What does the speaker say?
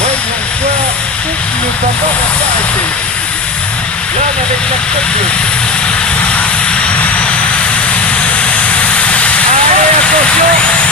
Ouais, bonsoir. Le combat va s'arrêter. L'homme avec la tête bleue. Allez, attention.